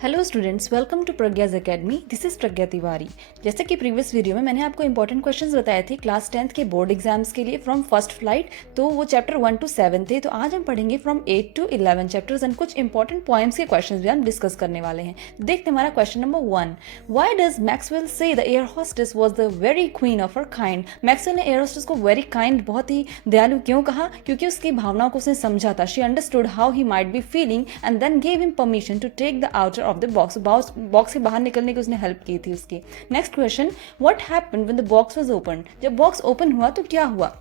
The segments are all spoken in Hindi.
Hello students, welcome to Pragya's academy. This is Pragya Tiwari. जैसे कि प्रीवियस वीडियो में मैंने आपको इंपॉर्टेंट क्वेश्चंस बताए थे क्लास 10th के बोर्ड एग्जाम्स के लिए फ्रॉम फर्स्ट फ्लाइट, तो वो चैप्टर 1 to 7 थे। तो आज हम पढ़ेंगे फ्रॉम 8 to 11 चैप्टर्स एंड कुछ इंपॉर्टेंट पॉइंट्स के क्वेश्चंस भी हम डिस्कस करने वाले हैं। देखते हैं हमारा question number 1। Why does Maxwell say the air hostess was the very queen of her kind? Maxwell ने एयर होस्टेस को वेरी काइंड, बहुत ही दयालु क्यों कहा? क्योंकि उसकी भावनाओं को उसने समझा था। She understood how he might be feeling and then gave him permission to take the outer of the box से बाहर निकलने की उसने हेल्प की थी उसकी। Next question, what happened when the box was open? जब बॉक्स ओपन हुआ तो क्या हुआ?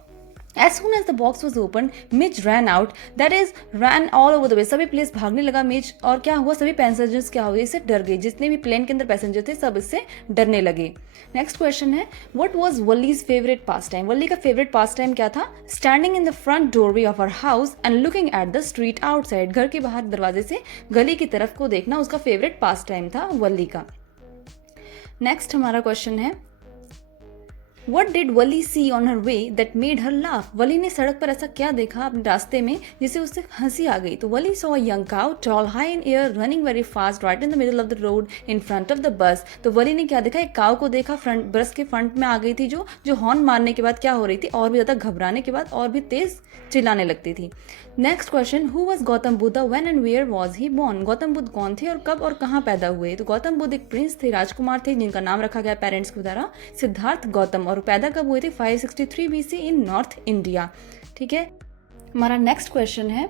As soon as the box was opened, Mitch ran out, that is ran all over the way. सभी प्लेस भागने लगा मिच, और क्या हुआ? सभी पैसेंजर्स क्या हुए? इससे डर गए। जितने भी प्लेन के अंदर पैसेंजर थे सब इससे डरने लगे। नेक्स्ट क्वेश्चन है, what was Wally's favourite pastime? Wally का फेवरेट पास टाइम क्या था? Standing in the front doorway of our house and looking at the street outside. घर के बाहर दरवाजे से गली की तरफ को देखना उसका फेवरेट पास टाइम था वली का। नेक्स्ट हमारा क्वेश्चन है, What did Wally see on her way that made her laugh? वली ने सड़क पर ऐसा क्या देखा अपने रास्ते में जिससे उससे हंसी आ गई? तो वली saw a young cow, tall, high in air, running very fast right in the middle of the road in front of the bus. तो वली ने क्या देखा? एक काव को देखा, फ्रंट बस के फ्रंट में आ गई थी, जो हॉर्न मारने के बाद क्या हो रही थी, और भी ज़्यादा घबराने के बाद और भी तेज चिल्लाने लगती थी। Next question, who was Gautam Buddha when and where was he born? Gautam Buddha कौन थे और कब और कहाँ पैदा हुए? तो गौतम बुद्ध एक प्रिंस थे, राजकुमार थे, जिनका नाम रखा गया पेरेंट्स के द्वारा सिद्धार्थ गौतम, और पैदा कब हुए थे? 563 BC इन नॉर्थ इंडिया। ठीक है, हमारा नेक्स्ट क्वेश्चन है,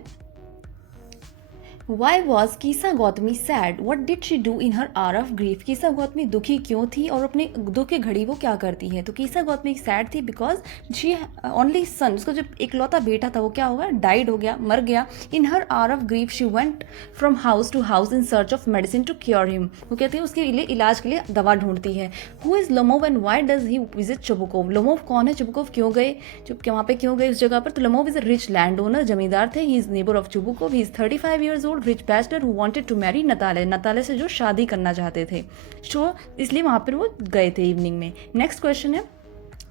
Why was कीसा Gautami sad? What did she do in her hour of grief? कीसा Gautami दुखी क्यों थी और अपने दुख की घड़ी वो क्या करती है? तो कीसा गौतमी सैड थी बिकॉज शी ओनली सन, उसका जो इकलौता बेटा था वो क्या हो गया? डाइड हो गया, मर गया। In her hour of grief she went from house to house in search of medicine to cure him. वो कहते हैं उसके लिए इलाज के लिए दवा ढूंढती है। Who is Lomov and why does he visit Chubukov? Lomov कौन है? चबुकोव क्यों गए? वहाँ पे क्यों गए उस जगह पर? तो Lomov is a rich landowner, जमींदार थे। He is neighbour of Chubukov. He is 35 years old, rich bachelor who wanted to marry Natalya, Natalya से जो शादी करना चाहते थे, सो इसलिए वहां पर वो गए थे इवनिंग में। नेक्स्ट क्वेश्चन है,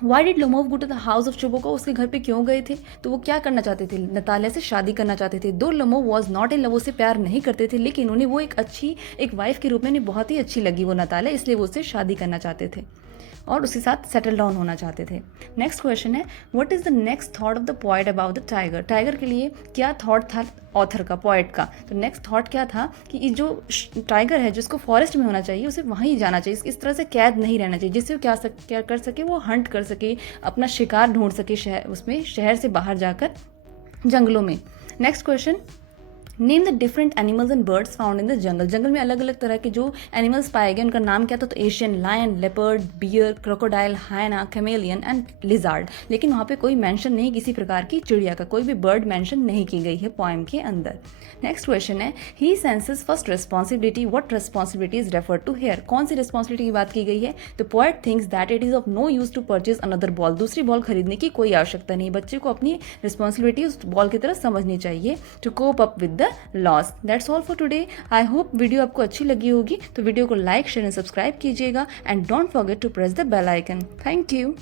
Why did Lomov go to the house of Chubukov? उसके घर पे क्यों गए थे? तो वो क्या करना चाहते थे? नतालिया से शादी करना चाहते थे। दो Lomov was not in love, उससे प्यार नहीं करते थे, लेकिन उन्हें वो एक वाइफ के रूप में बहुत ही अच्छी लगी वो नतालिया, इसलिए वो उससे शादी करना चाहते थे और उसके साथ सेटल डाउन होना चाहते थे। नेक्स्ट क्वेश्चन है, what is the next thought of the poet about the tiger? Tiger के लिए क्या थॉट था ऑथर का, पोएट का? तो नेक्स्ट थॉट क्या था कि ये जो टाइगर है जिसको फॉरेस्ट में होना चाहिए उसे वहीं जाना चाहिए, इस तरह से कैद नहीं रहना चाहिए, जिससे वो क्या कर सके, वो हंट कर सके, अपना शिकार ढूंढ सके शहर से बाहर जाकर जंगलों में। Next question, name the different animals and birds found in the jungle. जंगल में अलग अलग तरह के जो एनिमल्स पाए गए उनका नाम क्या था? तो Asian lion, leopard, bear, crocodile, hyena, chameleon and lizard. लेकिन वहाँ पे कोई मेंशन नहीं किसी प्रकार की चिड़िया का, कोई भी बर्ड मेंशन नहीं की गई है पोएम के अंदर। नेक्स्ट क्वेश्चन है, he senses first responsibility, what responsibility is refer to here? कौन सी रिस्पॉन्सिबिलिटी की बात की गई है? तो poet thinks that it is of no use to purchase another ball. दूसरी बॉल खरीदने की कोई आवश्यकता नहीं, बच्चे को अपनी रिस्पॉन्सिबिलिटी उस बॉल की तरह समझनी चाहिए to cope up with the loss. That's all for today. I hope video आपको अच्छी लगी होगी, तो वीडियो को लाइक, शेयर एंड सब्सक्राइब कीजिएगा and don't forget to press the bell icon. Thank you.